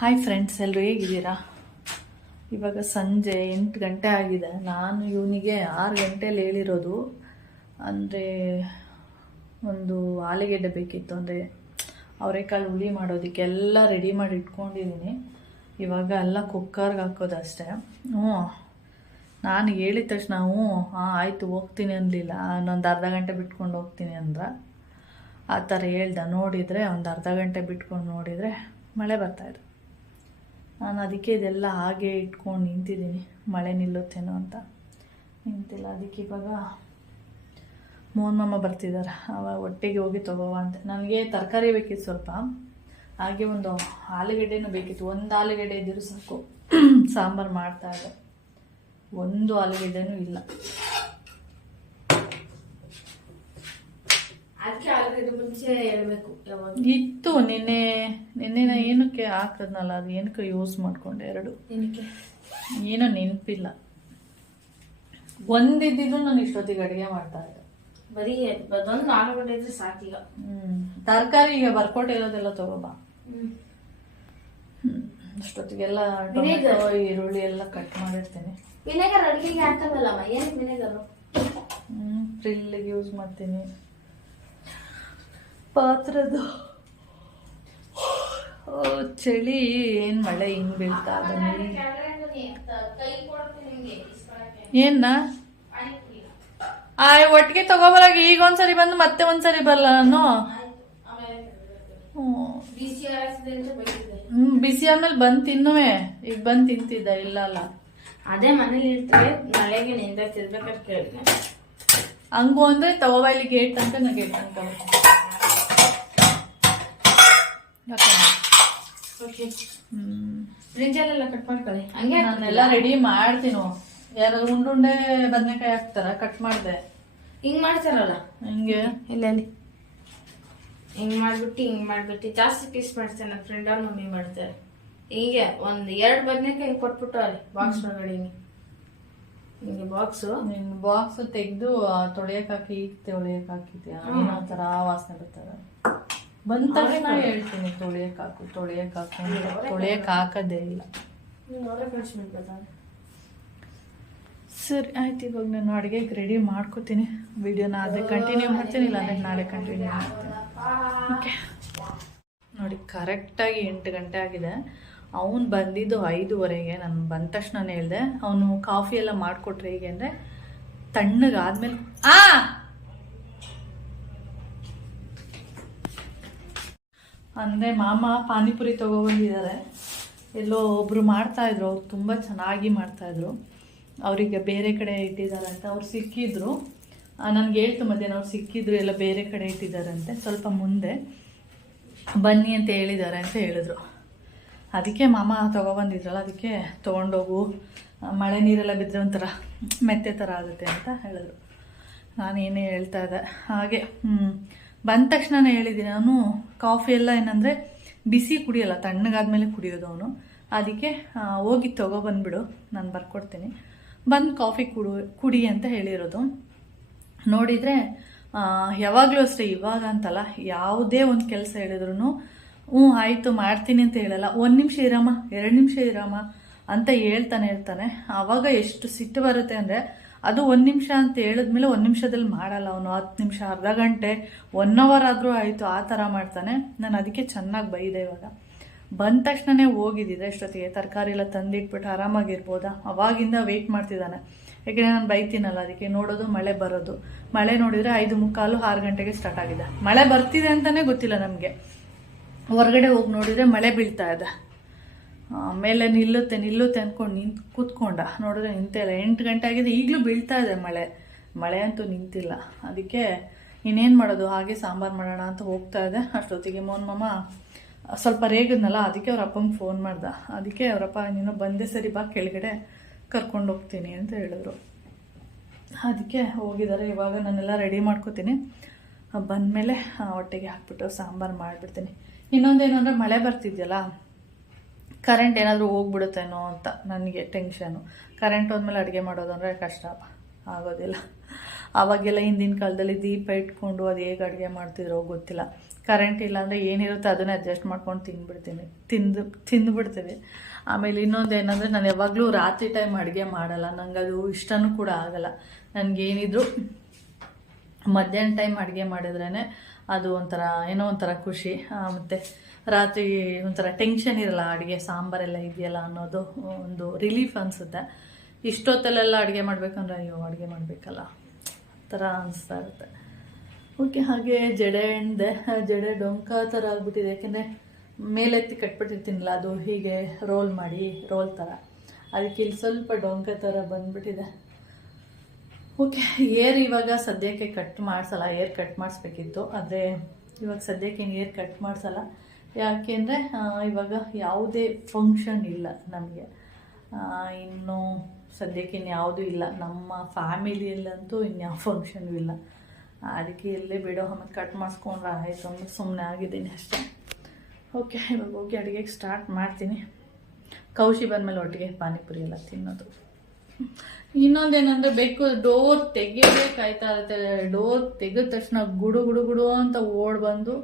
Hi friends, ಎಲ್ಲರೂ ಹೇಗಿದ್ದೀರಾ? ಇವಾಗ ಸಂಜೆ 8 ಗಂಟೆ ಆಗಿದೆ. ನಾನು ಇವನಿಗೆ 6 ಗಂಟೆಯಲ್ಲಿ ಹೇಳಿರೋದು. ಅಂದರೆ ಒಂದು ಆಲೂಗೆಡ್ಡೆ ಬೇಕಿತ್ತು, ಅಂದರೆ ಅವರೆಕಾಳು ಹುಳಿ ಮಾಡೋದಕ್ಕೆ ಎಲ್ಲ ರೆಡಿ ಮಾಡಿ ಇಟ್ಕೊಂಡಿದ್ದೀನಿ. ಇವಾಗ ಎಲ್ಲ ಕುಕ್ಕರ್ಗೆ ಹಾಕೋದಷ್ಟೇ. ನಾನು ಹೇಳಿದ ತಕ್ಷಣ ಆಯಿತು ಹೋಗ್ತೀನಿ ಅನ್ನಲಿಲ್ಲ. ಇನ್ನೊಂದು ಅರ್ಧ ಗಂಟೆ ಬಿಟ್ಕೊಂಡು ಹೋಗ್ತೀನಿ ಅಂದ್ರೆ ಆ ಥರ ಹೇಳ್ದೆ. ನೋಡಿದರೆ ಒಂದು ಅರ್ಧ ಗಂಟೆ ಬಿಟ್ಕೊಂಡು ನೋಡಿದರೆ ಮಳೆ ಬರ್ತಾಯಿದೆ. ನಾನು ಅದಕ್ಕೆ ಇದೆಲ್ಲ ಹಾಗೆ ಇಟ್ಕೊಂಡು ನಿಂತಿದ್ದೀನಿ, ಮಳೆ ನಿಲ್ಲುತ್ತೇನೋ ಅಂತ. ನಿಂತಿಲ್ಲ. ಅದಕ್ಕೆ ಇವಾಗ ಮೋಹನ್ ಮಾಮ ಬರ್ತಿದ್ದಾರೆ, ಅವಾಗ ಒಟ್ಟಿಗೆ ಹೋಗಿ ತಗೋವ ಅಂತ. ನನಗೆ ತರಕಾರಿ ಬೇಕಿತ್ತು ಸ್ವಲ್ಪ, ಹಾಗೆ ಒಂದು ಆಲೂಗೆಡ್ಡೆನೂ ಬೇಕಿತ್ತು. ಒಂದು ಆಲೂಗೆಡ್ಡೆ ಇದ್ದರೂ ಸಾಕು, ಸಾಂಬಾರು ಮಾಡ್ತಾಯಿದ್ದೆ. ಒಂದು ಆಲೂಗೆಡ್ಡೆನೂ ಇಲ್ಲ. ಮುಂಚೆ ಹೇಳ್ಬೇಕು. ಇತ್ತು ನಿನ್ನೆ ಏನಕ್ಕೆ ಹಾಕದ್ನಲ್ಲ, ಅದು ಏನಕ್ಕೆ ಯೂಸ್ ಮಾಡ್ಕೊಂಡೆ. ಎರಡು ಏನೋ ನೆನಪಿಲ್ಲ. ಒಂದಿದ್ದು ನಾನು ಇಷ್ಟೊತ್ತಿಗೆ ಅಡುಗೆ ಮಾಡ್ತಾ ಇದ್ದೆ. ಬರೀ ಒಂದು ಆಲೂಗಡ್ಡೆ ಇದ್ರೆ ಸಾಕೀಗ. ತರಕಾರಿ ಈಗ ಬರ್ಕೊಟ್ಟಿರೋದೆಲ್ಲ ತಗೋಬಾ. ಅಷ್ಟೊತ್ತಿಗೆಲ್ಲ ಟೊಮೆಟೊ ಈರುಳ್ಳಿ ಎಲ್ಲ ಕಟ್ ಮಾಡಿರ್ತೀನಿ. ವಿನೆಗರ್ ಅಡುಗೆಗೆ ಹಾಕಲ್ವಲ್ಲಮ್ಮ, ಏನಕ್ಕೆ ವಿನೆಗರು? ಫ್ರಿಲ್ಲಿಗೆ ಯೂಸ್ ಮಾಡ್ತೀನಿ. ಪಾತ್ರದ ಚಳಿ ಏನು ಮಳೆ ಹಿಂಗೆ ಬೀಳ್ತಾ ಇದೆ. ಏನ ಒಟ್ಟಿಗೆ ತಗೋಬರಾಗ ಈಗ ಒಂದ್ಸರಿ ಬಂದು ಮತ್ತೆ ಒಂದ್ಸರಿ ಬರಲ್ಲ ನಾನು. ಬಿಸಿ ಆದ್ಮೇಲೆ ಬಂದು ತಿನ್ನುವೆ. ಈಗ ಬಂದು ತಿಂತಿದ್ದ ಇಲ್ಲ ಅಲ್ಲ. ಅದೇ ಮನೇಲಿ ಇರ್ತೇವೆ, ಮಳೆಗೆ ನಿಂತಿರ್ಬೇಕಾದ್ರೆ ಕೇಳಿದೆ. ಹಂಗು ಅಂದ್ರೆ ತಗೋಬಾ, ಇಲ್ಲಿ ಗೇಟ್ ತನಕ ನಾ ಗೇಟ್ ತನಕ ಬ್ರಿಂಜಾಲೆಲ್ಲ ಕಟ್ ಮಾಡ್ಕೊಳ್ಳಿ. ಹಂಗೆ ನಾನೆಲ್ಲ ರೆಡಿ ಮಾಡ್ತೀನಿ. ಯಾರಾದ್ರು ಉಂಡುಂಡೆ ಬದನೆಕಾಯಿ ಹಾಕ್ತಾರ, ಕಟ್ ಮಾಡಿದೆ. ಹಿಂಗ್ ಮಾಡ್ತಾರಲ್ಲ ಹಿಂಗೆ ಇಲ್ಲ ಹಿಂಗ್ ಮಾಡ್ಬಿಟ್ಟು ಜಾಸ್ತಿ ಪೀಸ್ ಮಾಡ್ತಾರೆ. ನನ್ನ ಫ್ರೆಂಡ್ ಅವ್ರ ಮಮ್ಮಿ ಮಾಡ್ತಾರೆ ಹೀಗೆ. 1-2 ಬದನೆಕಾಯಿ ಕೊಟ್ಬಿಟ್ಟು ಅಲ್ಲಿ ಬಾಕ್ಸ್ ಒಳಗಡೆ ಹಿಂಗೆ ಬಾಕ್ಸ್ ತೆಗೆದು ತೊಳೆಯಕ್ ಹಾಕಿ ತೊಳೆಯಕ್ ಹಾಕಿದ್ಯಾ? ಆ ಥರ ವಾಸನೆ ಬರ್ತದೆ. ಬಂದ ತಕ್ಷಣ ಹೇಳ್ತೀನಿ ತೊಳೆಯಕ್ ಹಾಕು. ತೊಳೆಯಕ್ ಹಾಕದೇ ಇಲ್ಲ. ಸರಿ ಆಯ್ತು, ಇವಾಗ ನಾನು ಅಡುಗೆಗೆ ರೆಡಿ ಮಾಡ್ಕೋತೀನಿ. ವಿಡಿಯೋನ ಅದೇ ಕಂಟಿನ್ಯೂ ಮಾಡ್ತೀನಿ, ಇಲ್ಲ ಅಂದರೆ ನಾಳೆ ಕಂಟಿನ್ಯೂ ಮಾಡ್ತೀನಿ. ಓಕೆ ನೋಡಿ, ಕರೆಕ್ಟಾಗಿ 8 ಗಂಟೆ ಆಗಿದೆ. ಅವನು ಬಂದಿದ್ದು 5:15. ನಾನು ಬಂದ ತಕ್ಷಣ ಹೇಳಿದೆ, ಅವನು ಕಾಫಿ ಎಲ್ಲ ಮಾಡಿಕೊಟ್ರೆ ಹೇಗೆ ಅಂದರೆ ತಣ್ಣಗಾದ್ಮೇಲೆ ಅಂದರೆ ಮಾಮ ಪಾನಿಪುರಿ ತೊಗೊಬಂದಿದ್ದಾರೆ. ಎಲ್ಲೋ ಒಬ್ಬರು ಮಾಡ್ತಾಯಿದ್ರು, ಅವ್ರು ತುಂಬ ಚೆನ್ನಾಗಿ ಮಾಡ್ತಾಯಿದ್ರು. ಅವರಿಗೆ ಬೇರೆ ಕಡೆ ಇಟ್ಟಿದ್ದಾರೆ ಅಂತ ಅವ್ರು ಸಿಕ್ಕಿದ್ರು. ನನಗೆ ಹೇಳ್ತು ಮಧ್ಯಾಹ್ನ ಅವ್ರು ಸಿಕ್ಕಿದ್ರು, ಎಲ್ಲ ಬೇರೆ ಕಡೆ ಇಟ್ಟಿದ್ದಾರಂತೆ, ಸ್ವಲ್ಪ ಮುಂದೆ ಬನ್ನಿ ಅಂತ ಹೇಳಿದ್ದಾರೆ ಅಂತ ಹೇಳಿದ್ರು. ಅದಕ್ಕೆ ಮಾಮ ತೊಗೊಬಂದಿದ್ರಲ್ಲ, ಅದಕ್ಕೆ ತೊಗೊಂಡೋಗು, ಮಳೆ ನೀರೆಲ್ಲ ಬಿದ್ದರೆ ಒಂಥರ ಮೆತ್ತೆ ಥರ ಆಗುತ್ತೆ ಅಂತ ಹೇಳಿದ್ರು. ನಾನೇನೇ ಹೇಳ್ತಾ ಇದ್ದೆ ಹಾಗೆ. ಬಂದ ತಕ್ಷಣನೇ ಹೇಳಿದ್ದೀನಿ, ನಾನು ಕಾಫಿ ಎಲ್ಲ ಏನಂದರೆ ಬಿಸಿ ಕುಡಿಯೋಲ್ಲ, ತಣ್ಣಗಾದ್ಮೇಲೆ ಕುಡಿಯೋದು ಅವನು. ಅದಕ್ಕೆ ಹೋಗಿ ತೊಗೊಬಂದ್ಬಿಡು, ನಾನು ಬರ್ಕೊಡ್ತೀನಿ, ಬಂದು ಕಾಫಿ ಕುಡಿ ಅಂತ ಹೇಳಿರೋದು. ನೋಡಿದರೆ ಯಾವಾಗಲೂ ಅಷ್ಟೇ, ಇವಾಗ ಅಂತಲ್ಲ, ಯಾವುದೇ ಒಂದು ಕೆಲಸ ಹೇಳಿದ್ರು ಆಯಿತು ಮಾಡ್ತೀನಿ ಅಂತ ಹೇಳಲ್ಲ. 1 ನಿಮಿಷ ಇರಮ್ಮ, 2 ನಿಮಿಷ ಇರಮ್ಮ ಅಂತ ಹೇಳ್ತಾನೆ. ಆವಾಗ ಎಷ್ಟು ಸಿಟ್ಟು ಬರುತ್ತೆ ಅಂದರೆ, ಅದು 1 ನಿಮಿಷ ಅಂತ ಹೇಳಿದ್ಮೇಲೆ 1 ನಿಮಿಷದಲ್ಲಿ ಮಾಡಲ್ಲ ಅವನು. 10 ನಿಮಿಷ, ಅರ್ಧ ಗಂಟೆ, 1 ಅವರ್ ಆದರೂ ಆಯಿತು, ಆ ಥರ ಮಾಡ್ತಾನೆ. ನಾನು ಅದಕ್ಕೆ ಚೆನ್ನಾಗಿ ಬೈದೆ. ಇವಾಗ ಬಂದ ತಕ್ಷಣವೇ ಹೋಗಿದ್ದಿದೆ, ಅಷ್ಟೊತ್ತಿಗೆ ತರಕಾರಿ ಎಲ್ಲ ತಂದಿಟ್ಬಿಟ್ಟು ಆರಾಮಾಗಿರ್ಬೋದಾ. ಅವಾಗಿಂದ ವೆಯ್ಟ್ ಮಾಡ್ತಿದ್ದಾನೆ, ಯಾಕೆಂದರೆ ನಾನು ಬೈತೀನಲ್ಲ. ಅದಕ್ಕೆ ನೋಡೋದು ಮಳೆ ಬರೋದು. ಮಳೆ ನೋಡಿದರೆ 5:45, 6 ಗಂಟೆಗೆ ಸ್ಟಾರ್ಟ್ ಆಗಿದೆ. ಮಳೆ ಬರ್ತಿದೆ ಅಂತಲೇ ಗೊತ್ತಿಲ್ಲ ನಮಗೆ. ಹೊರಗಡೆ ಹೋಗಿ ನೋಡಿದರೆ ಮಳೆ ಬೀಳ್ತಾ ಇದೆ. ಮೇಲೆ ನಿಲ್ಲುತ್ತೆ ಅಂದ್ಕೊಂಡು ಕೂತ್ಕೊಂಡ, ನೋಡಿದ್ರೆ ನಿಂತೇ ಇಲ್ಲ. 8 ಗಂಟೆ ಆಗಿದೆ, ಈಗಲೂ ಬೀಳ್ತಾ ಇದೆ ಮಳೆ ಅಂತೂ ನಿಂತಿಲ್ಲ. ಅದಕ್ಕೆ ಇನ್ನೇನು ಮಾಡೋದು, ಹಾಗೆ ಸಾಂಬಾರು ಮಾಡೋಣ ಅಂತ ಹೋಗ್ತಾ ಇದೆ. ಅಷ್ಟೊತ್ತಿಗೆ ಮೋಹನ್ ಮಾಮ ಸ್ವಲ್ಪ ರೇಗಿದ್ನಲ್ಲ, ಅದಕ್ಕೆ ಅವ್ರ ಅಪ್ಪಂಗೆ ಫೋನ್ ಮಾಡ್ದೆ. ಅದಕ್ಕೆ ಅವರಪ್ಪ ನೀನು ಬಂದೆ ಸರಿ ಬಾ, ಕೆಳಗಡೆ ಕರ್ಕೊಂಡು ಹೋಗ್ತೀನಿ ಅಂತ ಹೇಳಿದ್ರು. ಅದಕ್ಕೆ ಹೋಗಿದ್ದಾರೆ. ಇವಾಗ ನಾನೆಲ್ಲ ರೆಡಿ ಮಾಡ್ಕೋತೀನಿ. ಬಂದಮೇಲೆ ಒಟ್ಟಿಗೆ ಹಾಕ್ಬಿಟ್ಟು ಸಾಂಬಾರು ಮಾಡಿಬಿಡ್ತೀನಿ. ಇನ್ನೊಂದೇನು ಅಂದರೆ, ಮಳೆ ಬರ್ತಿದ್ಯಲ್ಲ, ಕರೆಂಟ್ ಏನಾದರೂ ಹೋಗ್ಬಿಡುತ್ತೇನೋ ಅಂತ ನನಗೆ ಟೆನ್ಷನು. ಕರೆಂಟ್ ಹೋದ್ಮೇಲೆ ಅಡುಗೆ ಮಾಡೋದು ಅಂದರೆ ಕಷ್ಟ ಆಗೋದಿಲ್ಲ. ಆವಾಗೆಲ್ಲ ಹಿಂದಿನ ಕಾಲದಲ್ಲಿ ದೀಪ ಇಟ್ಕೊಂಡು ಅದು ಹೇಗೆ ಅಡುಗೆ ಮಾಡ್ತಿದ್ರೋ ಗೊತ್ತಿಲ್ಲ. ಕರೆಂಟ್ ಇಲ್ಲ ಅಂದರೆ ಏನಿರುತ್ತೆ ಅದನ್ನೇ ಅಡ್ಜಸ್ಟ್ ಮಾಡ್ಕೊಂಡು ತಿಂದುಬಿಡ್ತೀವಿ. ಆಮೇಲೆ ಇನ್ನೊಂದು ಏನಂದರೆ ನಾನು ಯಾವಾಗಲೂ ರಾತ್ರಿ ಟೈಮ್ ಅಡುಗೆ ಮಾಡಲ್ಲ, ನನಗೆ ಅದು ಇಷ್ಟನೂ ಕೂಡ ಆಗಲ್ಲ. ನನಗೇನಿದ್ರು ಮಧ್ಯಾಹ್ನ ಟೈಮ್ ಅಡುಗೆ ಮಾಡಿದ್ರೇ ಅದು ಒಂಥರ ಏನೋ ಒಂಥರ ಖುಷಿ. ಮತ್ತು ರಾತ್ರಿ ಒಂಥರ ಟೆನ್ಷನ್ ಇರಲ್ಲ, ಅಡುಗೆ ಸಾಂಬಾರೆಲ್ಲ ಇದೆಯಲ್ಲ ಅನ್ನೋದು ಒಂದು ರಿಲೀಫ್ ಅನಿಸುತ್ತೆ. ಇಷ್ಟೊತ್ತಲ್ಲೆಲ್ಲ ಅಡುಗೆ ಮಾಡಬೇಕಂದ್ರೆ ಅಯ್ಯೋ ಅಡುಗೆ ಮಾಡಬೇಕಲ್ಲ ಆ ಥರ ಅನಿಸ್ತಾ ಇರುತ್ತೆ. ಓಕೆ, ಹಾಗೆ ಜಡೆ ಡೊಂಕ ಥರ ಆಗ್ಬಿಟ್ಟಿದೆ, ಯಾಕೆಂದರೆ ಮೇಲೆತ್ತಿ ಕಟ್ಬಿಟ್ಟಿರ್ತೀನಲ್ಲ, ಅದು ಹೀಗೆ ರೋಲ್ ಥರ, ಅದಕ್ಕೆ ಇಲ್ಲಿ ಸ್ವಲ್ಪ ಡೊಂಕ ಥರ ಬಂದ್ಬಿಟ್ಟಿದೆ. ಓಕೆ, ಇವಾಗ ಸದ್ಯಕ್ಕೆ ಕಟ್ ಮಾಡಿಸಲ್ಲ, ಕಟ್ ಮಾಡಿಸ್ಬೇಕಿತ್ತು, ಆದರೆ ಇವಾಗ ಸದ್ಯಕ್ಕೆ ಏನು ಕಟ್ ಮಾಡಿಸಲ್ಲ. ಯಾಕೆಂದರೆ ಇವಾಗ ಯಾವುದೇ ಫಂಕ್ಷನ್ ಇಲ್ಲ ನಮಗೆ, ಇನ್ನು ಸದ್ಯಕ್ಕೆ ಇನ್ಯಾವುದೂ ಇಲ್ಲ ನಮ್ಮ ಫ್ಯಾಮಿಲಿಯಲ್ಲಂತೂ ಇನ್ಯಾವ ಫಂಕ್ಷನ್ ಇಲ್ಲ. ಅದಕ್ಕೆ ಇಲ್ಲೇ ಬಿಡೋ, ಆಮೇಲೆ ಕಟ್ ಮಾಡಿಸ್ಕೊಂಡ್ರೆ ಆಯಿತು ಅಂದ್ಬಿಟ್ಟು ಸುಮ್ಮನೆ ಆಗಿದ್ದೀನಿ ಅಷ್ಟೇ. ಓಕೆ, ಇವಾಗ ಹೋಗಿ ಅಡುಗೆಗೆ ಸ್ಟಾರ್ಟ್ ಮಾಡ್ತೀನಿ. ಕೌಶಿ ಬಂದಮೇಲೆ ಒಟ್ಟಿಗೆ ಪಾನಿಪುರಿ ಎಲ್ಲ ತಿನ್ನೋದು. ಇನ್ನೊಂದೇನಂದರೆ ಡೋರ್ ತೆಗಿಬೇಕಾಯ್ತಾ ಇರುತ್ತೆ. ಡೋರ್ ತೆಗೆದ ತಕ್ಷಣ ಗುಡು ಅಂತ ಓಡ್ ಬಂದು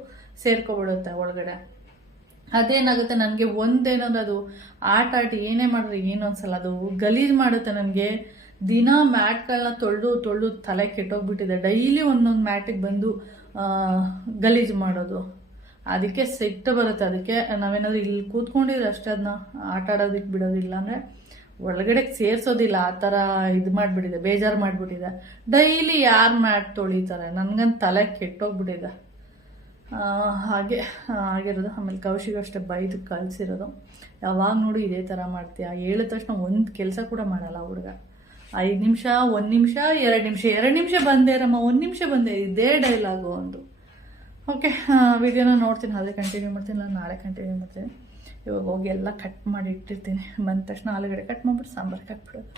ಸೇರ್ಕೊಬಿಡುತ್ತೆ ಒಳಗಡೆ. ಅದೇನಾಗುತ್ತೆ, ನನಗೆ ಒಂದೇನೋದು ಅದು ಆಟ ಏನೇ ಮಾಡಿದ್ರೆ ಏನು ಅನ್ಸಲ್ಲ, ಅದು ಗಲೀಜು ಮಾಡುತ್ತೆ. ನನಗೆ ದಿನ ಮ್ಯಾಟ್ಗಳನ್ನ ತೊಳೆದು ತಲೆ ಕೆಟ್ಟೋಗ್ಬಿಟ್ಟಿದೆ. ಡೈಲಿ ಒಂದೊಂದು ಮ್ಯಾಟಿಗೆ ಬಂದು ಗಲೀಜು ಮಾಡೋದು, ಅದಕ್ಕೆ ಸಿಟ್ಟು ಬರುತ್ತೆ. ಅದಕ್ಕೆ ನಾವೇನಾದರೂ ಇಲ್ಲಿ ಕೂತ್ಕೊಂಡಿದ್ರೆ ಅಷ್ಟೇ ಅದನ್ನ ಆಟ ಆಡೋದಕ್ಕೆ ಬಿಡೋದಿಲ್ಲ, ಅಂದರೆ ಒಳಗಡೆ ಸೇರಿಸೋದಿಲ್ಲ. ಆ ಥರ ಇದು ಮಾಡಿಬಿಟ್ಟಿದೆ, ಬೇಜಾರು ಮಾಡಿಬಿಟ್ಟಿದೆ. ಡೈಲಿ ಯಾರು ಮ್ಯಾಟ್ ತೊಳಿತಾರೆ, ನನಗಂತ ತಲೆ ಕೆಟ್ಟೋಗ್ಬಿಟ್ಟಿದೆ. ಹಾಗೆ ಆಗಿರೋದು. ಆಮೇಲೆ ಕೌಶಿಗೂ ಅಷ್ಟೇ ಬೈದು ಕಳಿಸಿರೋದು, ಯಾವಾಗ ನೋಡು ಇದೇ ಥರ ಮಾಡ್ತೀಯ, ಹೇಳಿದ ತಕ್ಷಣ ಒಂದು ಕೆಲಸ ಕೂಡ ಮಾಡಲ್ಲ ಹುಡುಗ. 5 ನಿಮಿಷ, 1 ನಿಮಿಷ, 2 ನಿಮಿಷ ಬಂದೆ ರಮ್ಮ, 1 ನಿಮಿಷ ಬಂದೆ, ಇದೇ ಡೈಲಾಗು ಒಂದು. ಓಕೆ, ವಿಡಿಯೋನ ನೋಡ್ತೀನಿ, ಅದೇ ಕಂಟಿನ್ಯೂ ಮಾಡ್ತೀನಿ, ನಾನು ನಾಳೆ ಕಂಟಿನ್ಯೂ ಮಾಡ್ತೀನಿ. ಇವಾಗ ಹೋಗಿ ಎಲ್ಲ ಕಟ್ ಮಾಡಿ ಇಟ್ಟಿರ್ತೀನಿ. ಬಂದ ತಕ್ಷಣ ಆಲೂಗಡ್ಡೆ ಕಟ್ ಮಾಡಿಬಿಟ್ಟು ಸಾಂಬಾರು ಹಾಕ್ಬಿಡೋದು.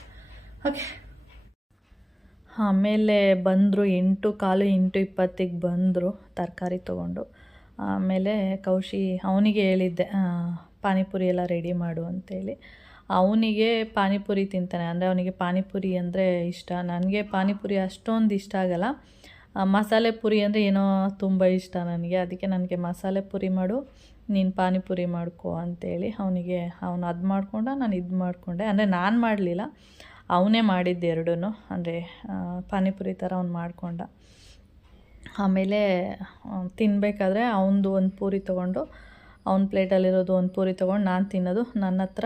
ಓಕೆ, ಆಮೇಲೆ ಬಂದರು 8:15, 8:20 ಬಂದರು ತರಕಾರಿ ತೊಗೊಂಡು. ಆಮೇಲೆ ಕೌಶಿ ಅವನಿಗೆ ಹೇಳಿದ್ದೆ ಪಾನಿಪುರಿ ಎಲ್ಲ ರೆಡಿ ಮಾಡು ಅಂತೇಳಿ. ಅವನಿಗೆ ಪಾನಿಪುರಿ ತಿಂತಾನೆ, ಅಂದರೆ ಅವನಿಗೆ ಪಾನಿಪುರಿ ಅಂದರೆ ಇಷ್ಟ. ನನಗೆ ಪಾನಿಪುರಿ ಅಷ್ಟೊಂದು ಇಷ್ಟ ಆಗಲ್ಲ, ಮಸಾಲೆ ಪುರಿ ಅಂದರೆ ಏನೋ ತುಂಬ ಇಷ್ಟ ನನಗೆ. ಅದಕ್ಕೆ ನನಗೆ ಮಸಾಲೆ ಪುರಿ ಮಾಡು, ನೀನು ಪಾನಿಪುರಿ ಮಾಡ್ಕೊ ಅಂತೇಳಿ ಅವನಿಗೆ ಅವನು ಅದು ಮಾಡಿಕೊಂಡ, ನಾನು ಇದು ಮಾಡಿಕೊಂಡೆ. ಅಂದರೆ ನಾನು ಮಾಡಲಿಲ್ಲ, ಅವನೇ ಮಾಡಿದ್ದು ಎರಡೂ. ಅಂದರೆ ಪಾನಿಪುರಿ ಥರ ಅವ್ನು ಮಾಡಿಕೊಂಡ. ಆಮೇಲೆ ತಿನ್ನಬೇಕಾದ್ರೆ ಅವನದು ಒಂದು ಪೂರಿ ತೊಗೊಂಡು, ಅವ್ನ ಪ್ಲೇಟಲ್ಲಿರೋದು ಒಂದು ಪೂರಿ ತೊಗೊಂಡು ನಾನು ತಿನ್ನೋದು. ನನ್ನ ಹತ್ರ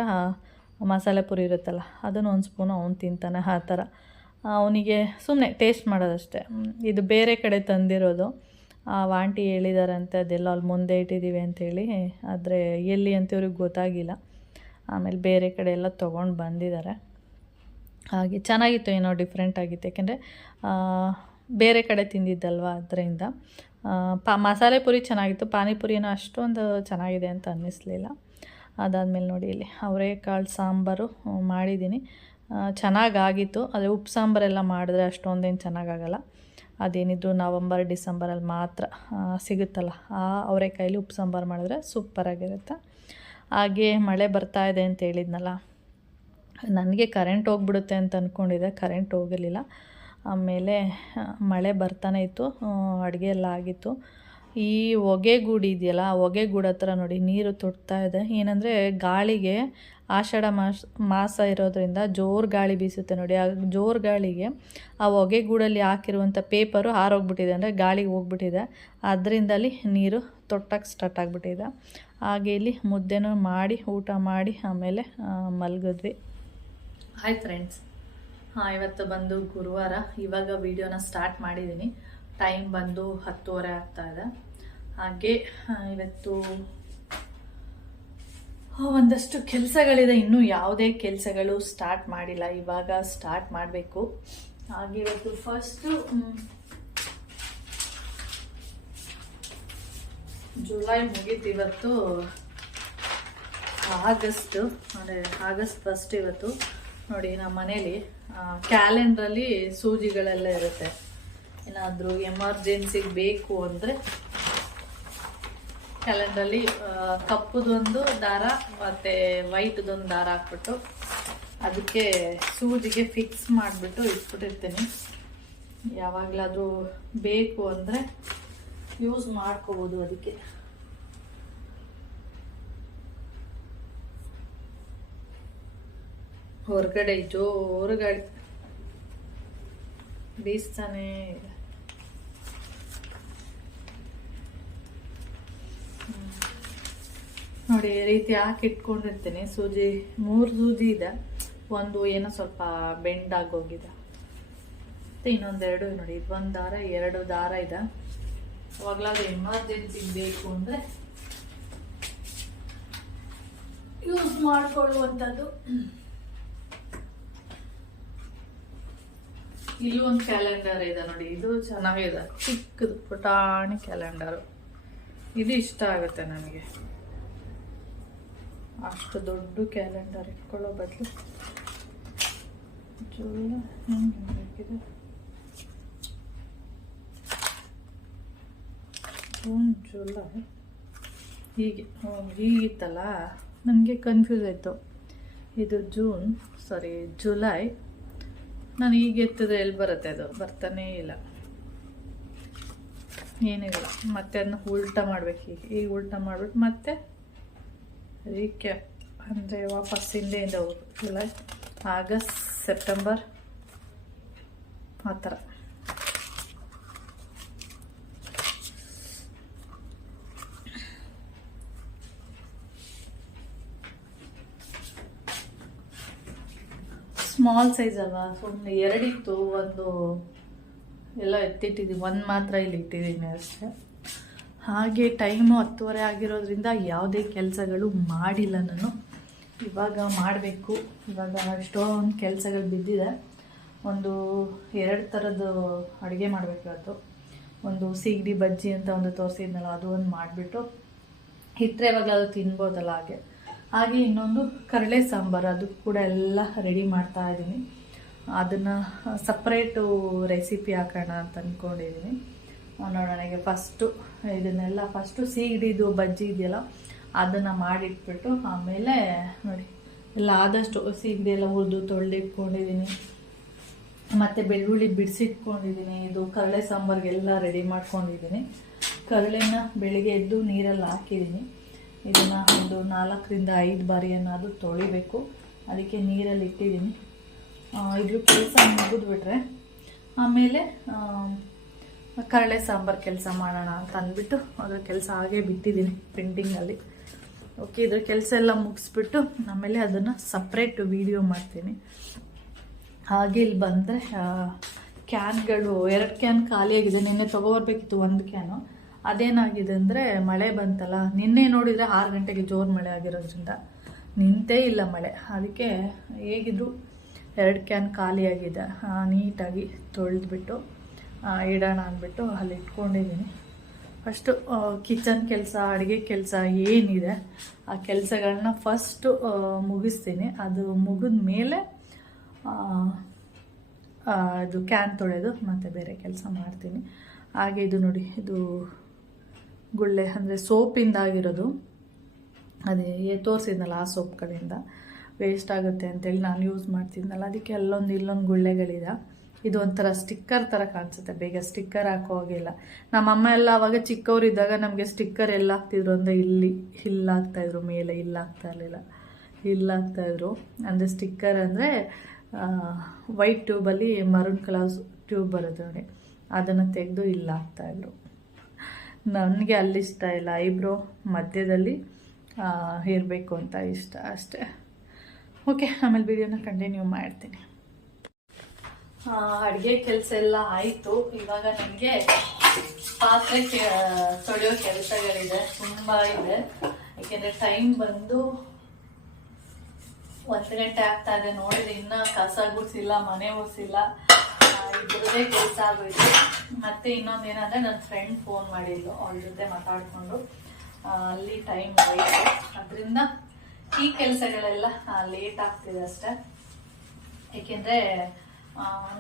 ಮಸಾಲೆ ಪುರಿ ಇರುತ್ತಲ್ಲ ಅದನ್ನು ಒಂದು ಸ್ಪೂನು ಅವ್ನು ತಿಂತಾನೆ. ಆ ಥರ ಅವನಿಗೆ ಸುಮ್ಮನೆ ಟೇಸ್ಟ್ ಮಾಡೋದಷ್ಟೇ. ಇದು ಬೇರೆ ಕಡೆ ತಂದಿರೋದು, ಆಂಟಿ ಹೇಳಿದಾರಂತೆ, ಅದೆಲ್ಲ ಅಲ್ಲಿ ಮುಂದೆ ಇಟ್ಟಿದ್ದೀವಿ ಅಂಥೇಳಿ. ಆದರೆ ಎಲ್ಲಿ ಅಂತ ಇವ್ರಿಗೆ ಗೊತ್ತಾಗಿಲ್ಲ. ಆಮೇಲೆ ಬೇರೆ ಕಡೆ ಎಲ್ಲ ತೊಗೊಂಡು ಬಂದಿದ್ದಾರೆ. ಹಾಗೆ ಚೆನ್ನಾಗಿತ್ತು, ಏನೋ ಡಿಫ್ರೆಂಟ್ ಆಗಿತ್ತು, ಯಾಕೆಂದರೆ ಬೇರೆ ಕಡೆ ತಿಂದಿದ್ದಲ್ವ ಅದರಿಂದ. ಮಸಾಲೆ ಪುರಿ ಚೆನ್ನಾಗಿತ್ತು, ಪಾನಿಪುರಿ ಏನೋ ಅಷ್ಟೊಂದು ಚೆನ್ನಾಗಿದೆ ಅಂತ ಅನ್ನಿಸ್ಲಿಲ್ಲ. ಅದಾದಮೇಲೆ ನೋಡಿ ಇಲ್ಲಿ ಅವರೆಕಾಳು ಸಾಂಬಾರು ಮಾಡಿದ್ದೀನಿ, ಚೆನ್ನಾಗಾಗಿತ್ತು. ಆದರೆ ಉಪ್ಪು ಸಾಂಬಾರೆಲ್ಲ ಮಾಡಿದ್ರೆ ಅಷ್ಟೊಂದೇನು ಚೆನ್ನಾಗಾಗಲ್ಲ. ಅದೇನಿದ್ರು ನವಂಬರ್ ಡಿಸೆಂಬರಲ್ಲಿ ಮಾತ್ರ ಸಿಗುತ್ತಲ್ಲ, ಆ ಅವರೆಕಾಯಲ್ಲಿ ಉಪ್ಪು ಸಾಂಬಾರು ಮಾಡಿದ್ರೆ ಸೂಪರಾಗಿರುತ್ತೆ. ಹಾಗೆ ಮಳೆ ಬರ್ತಾಯಿದೆ ಅಂತ ಹೇಳಿದ್ನಲ್ಲ, ನನಗೆ ಕರೆಂಟ್ ಹೋಗ್ಬಿಡುತ್ತೆ ಅಂತ ಅಂದ್ಕೊಂಡಿದ್ದೆ, ಕರೆಂಟ್ ಹೋಗಲಿಲ್ಲ. ಆಮೇಲೆ ಮಳೆ ಬರ್ತಾನೆ ಇತ್ತು, ಅಡುಗೆ ಎಲ್ಲ ಆಗಿತ್ತು. ಈ ಹೊಗೆಗೂಡು ಇದೆಯಲ್ಲ, ಆ ಹೊಗೆಗೂಡು ಹತ್ರ ನೋಡಿ ನೀರು ತೊಡ್ತಾ ಇದೆ. ಏನಂದರೆ ಗಾಳಿಗೆ ಆಷಾಢ ಮಾಸ ಇರೋದ್ರಿಂದ ಜೋರು ಗಾಳಿ ಬೀಸುತ್ತೆ ನೋಡಿ. ಆ ಜೋರು ಗಾಳಿಗೆ ಆ ಹೊಗೆಗೂಡಲ್ಲಿ ಹಾಕಿರುವಂಥ ಪೇಪರು ಹಾರೋಗ್ಬಿಟ್ಟಿದೆ, ಅಂದರೆ ಗಾಳಿಗೆ ಹೋಗ್ಬಿಟ್ಟಿದೆ. ಅದರಿಂದ ಅಲ್ಲಿ ನೀರು ತೊಟ್ಟಕ್ಕೆ ಸ್ಟಾರ್ಟ್ ಆಗಿಬಿಟ್ಟಿದೆ. ಹಾಗೆ ಇಲ್ಲಿ ಮುದ್ದೆನೂ ಮಾಡಿ ಊಟ ಮಾಡಿ ಆಮೇಲೆ ಮಲಗಿದ್ವಿ. ಹಾಯ್ ಫ್ರೆಂಡ್ಸ್, ಇವತ್ತು ಬಂದು ಗುರುವಾರ. ಇವಾಗ ವಿಡಿಯೋನ ಸ್ಟಾರ್ಟ್ ಮಾಡಿದ್ದೀನಿ. ಟೈಮ್ ಬಂದು 10:30 ಆಗ್ತಾಯಿದೆ. ಹಾಗೆ ಇವತ್ತು ಒಂದಷ್ಟು ಕೆಲಸಗಳಿದೆ, ಇನ್ನೂ ಯಾವುದೇ ಕೆಲಸಗಳು ಸ್ಟಾರ್ಟ್ ಮಾಡಿಲ್ಲ, ಇವಾಗ ಸ್ಟಾರ್ಟ್ ಮಾಡಬೇಕು. ಹಾಗೆ ಇವತ್ತು ಫಸ್ಟು ಜುಲೈ ಮುಗೀತು, ಇವತ್ತು ಆಗಸ್ಟು, ಅಂದರೆ ಆಗಸ್ಟ್ 1 ಇವತ್ತು. ನೋಡಿ ನಮ್ಮ ಮನೇಲಿ ಕ್ಯಾಲೆಂಡ್ರಲ್ಲಿ ಸೂಜಿಗಳೆಲ್ಲ ಇರುತ್ತೆ. ಏನಾದರೂ ಎಮರ್ಜೆನ್ಸಿಗೆ ಬೇಕು ಅಂದರೆ ಕ್ಯಾಲೆಂಡ್ರಲ್ಲಿ ಕಪ್ಪುದೊಂದು ದಾರ ಮತ್ತು ವೈಟ್ದೊಂದು ದಾರ ಹಾಕ್ಬಿಟ್ಟು ಅದಕ್ಕೆ ಸೂಜಿಗೆ ಫಿಕ್ಸ್ ಮಾಡಿಬಿಟ್ಟು ಇಟ್ಬಿಟ್ಟಿರ್ತೀನಿ. ಯಾವಾಗಲಾದರೂ ಬೇಕು ಅಂದರೆ ಯೂಸ್ ಮಾಡ್ಕೋಬೋದು. ಅದಕ್ಕೆ ಹೊರಗಡೆ ಜೋರು ಗಾಳಿ ಬೀಸ್ತಾನೆ ಇದೆ. ನೋಡಿ ಈ ರೀತಿ ಹಾಕಿ ಇಟ್ಕೊಂಡಿರ್ತೀನಿ. ಸೂಜಿ 3 ಸೂಜಿ ಇದೆ, ಒಂದು ಏನೋ ಸ್ವಲ್ಪ ಬೆಂಡ್ ಆಗೋಗಿದೆ, ಮತ್ತು ಇನ್ನೊಂದೆರಡು ನೋಡಿ, ಇದು 1 ದಾರ 2 ದಾರ ಇದೆ. ಅವಾಗಲಾದ್ರೂ ಎಮರ್ಜೆನ್ಸಿ ಬೇಕು ಅಂದರೆ ಯೂಸ್ ಮಾಡಿಕೊಳ್ಳುವಂಥದ್ದು. ಇಲ್ಲೂ ಒಂದು ಕ್ಯಾಲೆಂಡರ್ ಇದೆ ನೋಡಿ, ಇದು ಚೆನ್ನಾಗಿದೆ, ಚಿಕ್ಕದು ಪುಟಾಣಿ ಕ್ಯಾಲೆಂಡರು. ಇದು ಇಷ್ಟ ಆಗುತ್ತೆ ನನಗೆ. ಅಷ್ಟು ದೊಡ್ಡ ಕ್ಯಾಲೆಂಡರ್ ಇಟ್ಕೊಳ್ಳೋ ಬದಲು ಬೇಕಿದೆ. ಜುಲೈ ಹೀಗಿತ್ತಲ್ಲ, ನನಗೆ ಕನ್ಫ್ಯೂಸ್ ಆಯಿತು. ಇದು ಜುಲೈ. ನಾನು ಈಗ ಎತ್ತಿದ್ರೆ ಎಲ್ಲಿ ಬರುತ್ತೆ, ಅದು ಬರ್ತಾನೇ ಇಲ್ಲ, ಏನಿಲ್ಲ. ಮತ್ತೆ ಅದನ್ನ ಉಲ್ಟಾ ಮಾಡ್ಬೇಕು. ಈಗ ಉಲ್ಟಾ ಮಾಡ್ಬಿಟ್ಟು ಮತ್ತೆ ರೀಕ್ಯಾಪ್ ಅಂದರೆ ವಾಪಸ್ ಹಿಂದೆಯಿಂದ ಹೋಗ್ಬೇಕು. ಜುಲೈ, ಆಗಸ್ಟ್, ಸೆಪ್ಟೆಂಬರ್, ಆ ಥರ. ಸ್ಮಾಲ್ ಸೈಜ್ ಅಲ್ವಾ, ಸುಮ್ಮನೆ 2 ಇತ್ತು, ಒಂದು ಎಲ್ಲ ಎತ್ತಿಟ್ಟಿದ್ದೀನಿ, 1 ಮಾತ್ರ ಇಲ್ಲಿ ಇಟ್ಟಿದ್ದೀನಿ ಅಷ್ಟೇ. ಹಾಗೆ ಟೈಮು 10:30 ಆಗಿರೋದ್ರಿಂದ ಯಾವುದೇ ಕೆಲಸಗಳು ಮಾಡಿಲ್ಲ ನಾನು. ಇವಾಗ ಮಾಡಬೇಕು. ಇವಾಗ ಅಷ್ಟೊಂದು ಕೆಲಸಗಳು ಬಿದ್ದಿದೆ. ಒಂದು 2 ಥರದ್ದು ಅಡುಗೆ ಮಾಡಬೇಕು ಇವತ್ತು. ಒಂದು ಸೀಗಡಿ ಬಜ್ಜಿ ಅಂತ ಒಂದು ತೋರಿಸಿದ್ನಲ್ಲ, ಅದು ಒಂದು ಮಾಡಿಬಿಟ್ಟು ಇಟ್ಟರೆ ಇವಾಗ ಅದು ತಿನ್ಬೋದಲ್ಲ. ಹಾಗೆ ಇನ್ನೊಂದು ಕಡಲೆ ಸಾಂಬಾರು, ಅದು ಕೂಡ ಎಲ್ಲ ರೆಡಿ ಮಾಡ್ತಾ ಇದ್ದೀನಿ. ಅದನ್ನು ಸಪ್ರೇಟು ರೆಸಿಪಿ ಹಾಕೋಣ ಅಂತ ಅಂದ್ಕೊಂಡಿದ್ದೀನಿ. ನೋಡೋಣ. ನನಗೆ ಇದನ್ನೆಲ್ಲ ಫಸ್ಟು ಸೀಗಡಿದು ಬಜ್ಜಿ ಇದೆಯಲ್ಲ ಅದನ್ನು ಮಾಡಿಟ್ಬಿಟ್ಟು ಆಮೇಲೆ ನೋಡಿ ಎಲ್ಲ ಆದಷ್ಟು ಸೀಗಡಿ ಎಲ್ಲ ಹುರಿದು ತೊಳೆದಿಟ್ಕೊಂಡಿದ್ದೀನಿ. ಮತ್ತು ಬೆಳ್ಳುಳ್ಳಿ ಬಿಡಿಸಿಟ್ಕೊಂಡಿದ್ದೀನಿ. ಇದು ಕಡಲೆ ಸಾಂಬಾರಿಗೆಲ್ಲ ರೆಡಿ ಮಾಡ್ಕೊಂಡಿದ್ದೀನಿ. ಕಡಲೆನ ಬೆಳಿಗ್ಗೆ ಎದ್ದು ನೀರಲ್ಲಿ ಹಾಕಿದ್ದೀನಿ. ಇದನ್ನು ಒಂದು 4ರಿಂದ 5 ಬಾರಿ ಏನಾದರೂ ತೊಳಿಬೇಕು. ಅದಕ್ಕೆ ನೀರಲ್ಲಿ ಇಟ್ಟಿದ್ದೀನಿ. ಇದ್ರ ಕೆಲಸ ಮುಗಿದ್ಬಿಟ್ರೆ ಆಮೇಲೆ ಕಡಲೆ ಸಾಂಬಾರು ಕೆಲಸ ಮಾಡೋಣ ಅಂತ ಅಂದ್ಬಿಟ್ಟು ಅದ್ರ ಕೆಲಸ ಹಾಗೆ ಬಿಟ್ಟಿದ್ದೀನಿ ಪೆಂಡಿಂಗಲ್ಲಿ. ಓಕೆ, ಇದ್ರ ಕೆಲಸ ಎಲ್ಲ ಮುಗಿಸ್ಬಿಟ್ಟು ಆಮೇಲೆ ಅದನ್ನು ಸಪ್ರೇಟ್ ವೀಡಿಯೋ ಮಾಡ್ತೀನಿ. ಹಾಗೆ ಇಲ್ಲಿ ಬಂದರೆ ಕ್ಯಾನ್ಗಳು 2 ಕ್ಯಾನ್ ಖಾಲಿಯಾಗಿದೆ. ನಿನ್ನೆ ತೊಗೊಬರ್ಬೇಕಿತ್ತು 1 ಕ್ಯಾನು. ಅದೇನಾಗಿದೆ ಅಂದರೆ ಮಳೆ ಬಂತಲ್ಲ, ನಿನ್ನೆ ನೋಡಿದರೆ 6 ಗಂಟೆಗೆ ಜೋರು ಮಳೆ ಆಗಿರೋದ್ರಿಂದ ನಿಂತೇ ಇಲ್ಲ ಮಳೆ. ಅದಕ್ಕೆ ಹೇಗಿದ್ರು 2 ಕ್ಯಾನ್ ಖಾಲಿಯಾಗಿದೆ. ನೀಟಾಗಿ ತೊಳೆದ್ಬಿಟ್ಟು ಇಡೋಣ ಅಂದ್ಬಿಟ್ಟು ಅಲ್ಲಿ ಇಟ್ಕೊಂಡಿದ್ದೀನಿ. ಫಸ್ಟು ಕಿಚನ್ ಕೆಲಸ, ಅಡುಗೆ ಕೆಲಸ ಏನಿದೆ ಆ ಕೆಲಸಗಳನ್ನ ಫಸ್ಟು ಮುಗಿಸ್ತೀನಿ. ಅದು ಮುಗಿದ ಮೇಲೆ ಅದು ಕ್ಯಾನ್ ತೊಳೆದು ಮತ್ತು ಬೇರೆ ಕೆಲಸ ಮಾಡ್ತೀನಿ. ಹಾಗೆ ಇದು ನೋಡಿ, ಇದು ಗುಳ್ಳೆ ಅಂದರೆ ಸೋಪಿಂದ ಆಗಿರೋದು. ಅದೇ ತೋರಿಸಿದ್ನಲ್ಲ, ಆ ಸೋಪ್ಗಳಿಂದ ವೇಸ್ಟ್ ಆಗುತ್ತೆ ಅಂತೇಳಿ ನಾನು ಯೂಸ್ ಮಾಡ್ತಿದ್ನಲ್ಲ, ಅದಕ್ಕೆ ಇಲ್ಲೊಂದು ಗುಳ್ಳೆಗಳಿದೆ. ಇದು ಒಂಥರ ಸ್ಟಿಕ್ಕರ್ ಥರ ಕಾಣಿಸುತ್ತೆ. ಬೇಗ ಸ್ಟಿಕ್ಕರ್ ಹಾಕೋ ಹಾಗಿಲ್ಲ. ನಮ್ಮಮ್ಮ ಎಲ್ಲ ಅವಾಗ ಚಿಕ್ಕವರಿದ್ದಾಗ ನಮಗೆ ಸ್ಟಿಕ್ಕರ್ ಎಲ್ಲ ಹಾಕ್ತಿದ್ರು ಅಂದರೆ ಹಿಲ್ಲಾಗ್ತಾಯಿದ್ರು, ಮೇಲೆ ಹಿಲ್ಲಾಗ್ತಾಯಿದ್ರು. ಅಂದರೆ ಸ್ಟಿಕ್ಕರ್ ಅಂದರೆ ವೈಟ್ ಟ್ಯೂಬಲ್ಲಿ ಮರೂನ್ ಕಲರ್ ಟ್ಯೂಬ್ ಬರುತ್ತೆ ನೋಡಿ, ಅದನ್ನು ತೆಗೆದು ಹಾಕ್ತಾಯಿದ್ರು. ನನಗೆ ಅಲ್ಲಿ ಇಷ್ಟ ಇಲ್ಲ, ಐಬ್ರೋ ಮಧ್ಯದಲ್ಲಿ ಇರಬೇಕು ಅಂತ ಇಷ್ಟ ಅಷ್ಟೇ. ಓಕೆ, ಆಮೇಲೆ ವಿಡಿಯೋನ ಕಂಟಿನ್ಯೂ ಮಾಡ್ತೀನಿ. ಅಡುಗೆ ಕೆಲಸ ಎಲ್ಲ ಆಯಿತು. ಇವಾಗ ನನಗೆ ಪಾತ್ರೆ ತೊಳೆಯೋ ಕೆಲಸಗಳಿದೆ, ತುಂಬ ಇದೆ. ಯಾಕೆಂದರೆ ಟೈಮ್ ಬಂದು 1 ಗಂಟೆ ಆಗ್ತಾ ಇದೆ. ನೋಡಿದ್ರೆ ಇನ್ನೂ ಕಸ ಗುಡಿಸಿಲ್ಲ, ಮನೆ ಒರೆಸಿಲ್ಲ, ಇದ್ರದ್ದೇ ಕೆಲಸ ಆಗೋಯ್ತು. ಮತ್ತು ಇನ್ನೊಂದೇನಂದರೆ ನನ್ನ ಫ್ರೆಂಡ್ ಫೋನ್ ಮಾಡಿದ್ಲು, ಅವಳ ಜೊತೆ ಮಾತಾಡಿಕೊಂಡು ಅಲ್ಲಿ ಟೈಮ್ ಆಯಿತು. ಅದರಿಂದ ಈ ಕೆಲಸಗಳೆಲ್ಲ ಲೇಟ್ ಆಗ್ತಿದೆ ಅಷ್ಟೆ. ಏಕೆಂದರೆ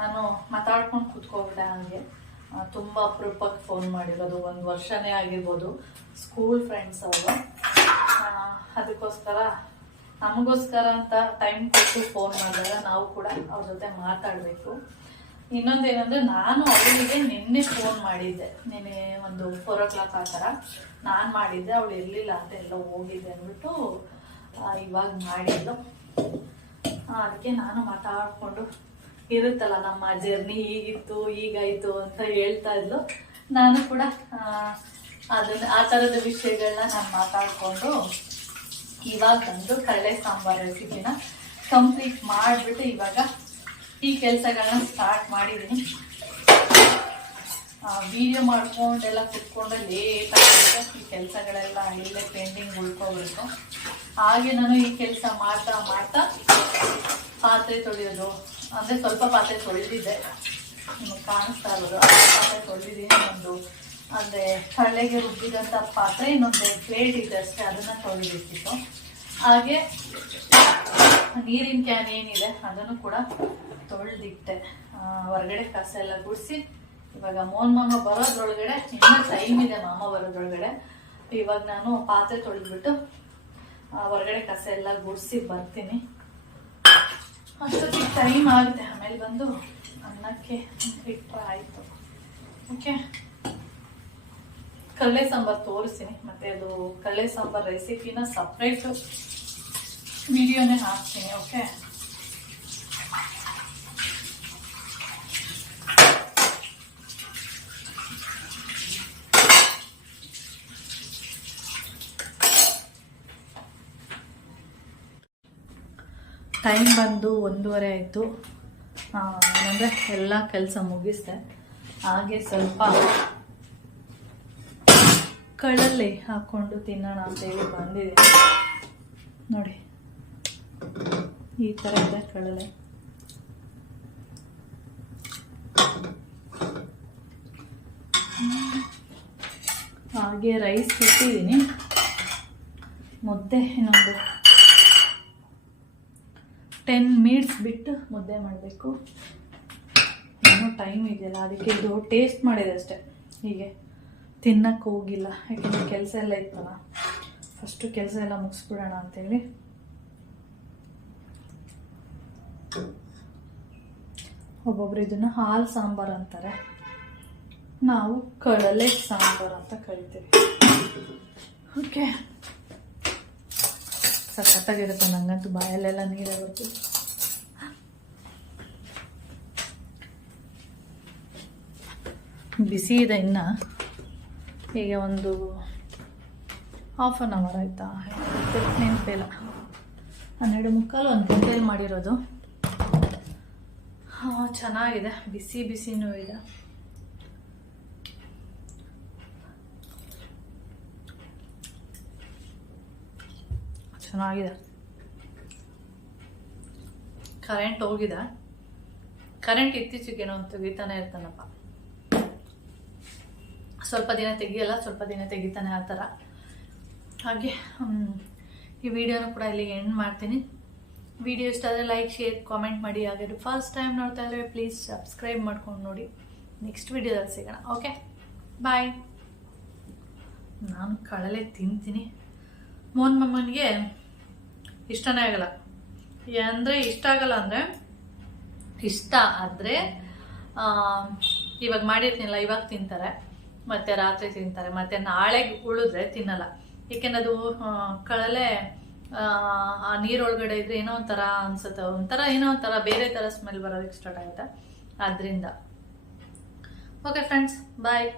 ನಾನು ಮಾತಾಡ್ಕೊಂಡು ಕೂತ್ಕೊಬಿಟ್ಟೆ. ಹಾಗೆ ತುಂಬ ಅಪರೂಪಕ್ಕೆ ಫೋನ್ ಮಾಡಿರೋದು, 1 ವರ್ಷನೇ ಆಗಿರ್ಬೋದು. ಸ್ಕೂಲ್ ಫ್ರೆಂಡ್ಸ್ ಅವರು. ಅದಕ್ಕೋಸ್ಕರ ನಮಗೋಸ್ಕರ ಅಂತ ಟೈಮ್ ಕೊಟ್ಟು ಫೋನ್ ಮಾಡಿದಾಗ ನಾವು ಕೂಡ ಅವ್ರ ಜೊತೆ ಮಾತಾಡಬೇಕು. ಇನ್ನೊಂದೇನಂದ್ರೆ ನಾನು ಅವಳಿಗೆ ನಿನ್ನೆ ಫೋನ್ ಮಾಡಿದ್ದೆ, ನಿನ್ನೆ ಒಂದು 4 o'clock ಆ ಥರ ನಾನು ಮಾಡಿದ್ದೆ, ಅವಳು ಇರಲಿಲ್ಲ ಅಂತ ಎಲ್ಲ ಹೋಗಿದ್ದೆ ಅಂದ್ಬಿಟ್ಟು ಇವಾಗ ಮಾಡಿದ್ದು. ಅದಕ್ಕೆ ನಾನು ಮಾತಾಡ್ಕೊಂಡು ಇರುತ್ತಲ್ಲ ನಮ್ಮ ಜರ್ನಿ ಹೀಗಿತ್ತು ಹೀಗಾಯಿತು ಅಂತ ಹೇಳ್ತಾ ಇದ್ಲು. ನಾನು ಕೂಡ ಅದನ್ನ ಆ ಥರದ ವಿಷಯಗಳನ್ನ ನಾನು ಮಾತಾಡಿಕೊಂಡು ಇವಾಗ ಬಂದು ಕಡಲೆ ಸಾಂಬಾರು ರೆಸಿಪಿನ ಕಂಪ್ಲೀಟ್ ಮಾಡಿಬಿಟ್ಟು ಇವಾಗ ಈ ಕೆಲಸಗಳನ್ನ ಸ್ಟಾರ್ಟ್ ಮಾಡಿದ್ದೀನಿ. ವಿಡಿಯೋ ಮಾಡ್ಕೊಂಡೆಲ್ಲ ಕುತ್ಕೊಂಡು ಲೇಟ್ ಆಗುತ್ತೆ, ಈ ಕೆಲಸಗಳೆಲ್ಲ ಇಲ್ಲೇ ಪೆಂಡಿಂಗ್ ಉಳ್ಕೊಬೇಕು. ಹಾಗೆ ನಾನು ಈ ಕೆಲಸ ಮಾಡ್ತಾ ಮಾಡ್ತಾ ಪಾತ್ರೆ ತೊಳೆಯೋದು, ಅಂದರೆ ಸ್ವಲ್ಪ ಪಾತ್ರೆ ತೊಳೆದಿದ್ದೆ, ನಿಮಗೆ ಕಾಣಿಸ್ತಾ ಇರೋದು ಪಾತ್ರೆ ತೊಳೆದಿದ್ದೀನಿ. ಒಂದು ಅಂದರೆ ಕಡಲೆಗೆ ರುಬ್ಬಿದಂಥ ಪಾತ್ರೆ ಇನ್ನೊಂದು ಪ್ಲೇಟ್ ಇದೆ ಅಷ್ಟೇ, ಅದನ್ನು ತೊಳೆದಿಟ್ಟಿತ್ತು. ಹಾಗೆ ನೀರಿನ ಕ್ಯಾನ್ ಏನಿದೆ ಅದನ್ನು ಕೂಡ ತೊಳೆದಿಟ್ಟೆ. ಹೊರಗಡೆ ಕಸ ಎಲ್ಲ ಗುಡಿಸಿ ಇವಾಗ ಮೋಹನ್ ಮಾಮ ಬರೋದ್ರೊಳಗಡೆ, ಇನ್ನೂ ಟೈಮ್ ಇದೆ ಮಾಮ ಬರೋದ್ರೊಳಗಡೆ, ಇವಾಗ ನಾನು ಪಾತ್ರೆ ತೊಳೆದ್ಬಿಟ್ಟು ಹೊರಗಡೆ ಕಸ ಎಲ್ಲ ಗುಡಿಸಿ ಬರ್ತೀನಿ. ಅಷ್ಟೊತ್ತಿಗೆ ಟೈಮ್ ಆಗುತ್ತೆ. ಆಮೇಲೆ ಬಂದು ಅನ್ನಕ್ಕೆ ಇಟ್ಟರೆ ಆಯಿತು. ಓಕೆ, ಕಡಲೆ ಸಾಂಬಾರು ತೋರಿಸ್ತೀನಿ, ಮತ್ತು ಅದು ಕಡಲೆ ಸಾಂಬಾರು ರೆಸಿಪಿನ ಸಪ್ರೇಟು ವಿಡಿಯೋನೇ ಹಾಕ್ತೀನಿ. ಓಕೆ, ಟೈಮ್ ಬಂದು 1:30 ಆಯಿತು. ಏನಂದರೆ ಎಲ್ಲ ಕೆಲಸ ಮುಗಿಸ್ದೆ. ಹಾಗೆ ಸ್ವಲ್ಪ ಕಡಲೆ ಹಾಕ್ಕೊಂಡು ತಿನ್ನೋಣ ಅಂತೇಳಿ ಬಂದಿದೆ. ನೋಡಿ, ಈ ಥರ ಇದೆ ಕಡಲೆ. ಹಾಗೆ ರೈಸ್ ಇಟ್ಟಿದ್ದೀನಿ, ಮುದ್ದೆ ಇನ್ನೊಂದು 10 minutes ಬಿಟ್ಟು ಮುದ್ದೆ ಮಾಡಬೇಕು. ಇನ್ನೂ ಟೈಮ್ ಇದೆಯಲ್ಲ, ಅದಕ್ಕೆ ಇದು ಟೇಸ್ಟ್ ಮಾಡಿದೆ ಅಷ್ಟೆ, ಹೀಗೆ ತಿನ್ನಕ್ಕೆ ಹೋಗಿಲ್ಲ. ಯಾಕೆಂದರೆ ಕೆಲಸ ಎಲ್ಲ ಇತ್ತಲ್ಲ, ಫಸ್ಟು ಕೆಲಸ ಎಲ್ಲ ಮುಗಿಸ್ಬಿಡೋಣ ಅಂತೇಳಿ. ಒಬ್ಬೊಬ್ರು ಇದನ್ನು ಹಾಲು ಸಾಂಬಾರು ಅಂತಾರೆ, ನಾವು ಕಡಲೆ ಸಾಂಬಾರು ಅಂತ ಕರಿತೀವಿ. ಓಕೆ, ಸಖತ್ತಾಗಿರುತ್ತೆ. ನಂಗಂತೂ ಬಾಯಲ್ಲೆಲ್ಲ ನೀರೇ ಬರ್ತೀವಿ. ಬಿಸಿ ಇದೆ ಇನ್ನು. ಈಗ ಒಂದು 1/2 hour ಆಯಿತಾ, ನೆನಪಿಲ್ಲ. 12:45 ಒಂದು ಗಂಟೆಯಲ್ಲಿ ಮಾಡಿರೋದು. ಚೆನ್ನಾಗಿದೆ, ಬಿಸಿ ಬಿಸಿನೂ ಇದೆ. ಚೆನ್ನಾಗಿದೆ. ಕರೆಂಟ್ ಹೋಗಿದೆ. ಕರೆಂಟ್ ಇತ್ತೀಚೆಗೇನೋ ತೆಗಿತಾನೆ ಇರ್ತಾನಪ್ಪ, ಸ್ವಲ್ಪ ದಿನ ತೆಗಿಯಲ್ಲ, ಸ್ವಲ್ಪ ದಿನ ತೆಗಿತಾನೆ ಆ ಥರ. ಹಾಗೆ ಈ ವಿಡಿಯೋನ ಕೂಡ ಇಲ್ಲಿಗೆ ಎಂಡ್ ಮಾಡ್ತೀನಿ. ವಿಡಿಯೋ ಇಷ್ಟ ಆದರೆ ಲೈಕ್, ಶೇರ್, ಕಾಮೆಂಟ್ ಮಾಡಿ. ಹಾಗೆ ಫಸ್ಟ್ ಟೈಮ್ ನೋಡ್ತಾ ಇದ್ರೆ ಪ್ಲೀಸ್ ಸಬ್ಸ್ಕ್ರೈಬ್ ಮಾಡ್ಕೊಂಡು ನೋಡಿ. ನೆಕ್ಸ್ಟ್ ವಿಡಿಯೋದಲ್ಲಿ ಸಿಗೋಣ. ಓಕೆ, ಬಾಯ್. ನಾನು ಕಡಲೆ ತಿಂತೀನಿ. ಮೋಹನ್ ಮಾಮನಿಗೆ ಇಷ್ಟನೇ ಆಗಲ್ಲ. ಅಂದರೆ ಇಷ್ಟ ಆಗಲ್ಲ ಅಂದರೆ, ಇಷ್ಟ ಆದರೆ ಇವಾಗ ಮಾಡಿರ್ತೀನಲ್ಲ, ಇವಾಗ ತಿಂತಾರೆ, ಮತ್ತು ರಾತ್ರಿ ತಿಂತಾರೆ, ಮತ್ತು ನಾಳೆ ಉಳಿದ್ರೆ ತಿನ್ನಲ್ಲ. ಏಕೆಂದರೆ ಅದು ಕಡಲೆ ಆ ನೀರೊಳಗಡೆ ಇದ್ರೆ ಏನೋ ಒಂಥರ ಅನ್ಸುತ್ತೆ, ಏನೋ ಒಂಥರ ಬೇರೆ ಥರ ಸ್ಮೆಲ್ ಬರೋದಕ್ಕೆ ಸ್ಟಾರ್ಟ್ ಆಗುತ್ತೆ. ಆದ್ದರಿಂದ ಓಕೆ ಫ್ರೆಂಡ್ಸ್, ಬಾಯ್.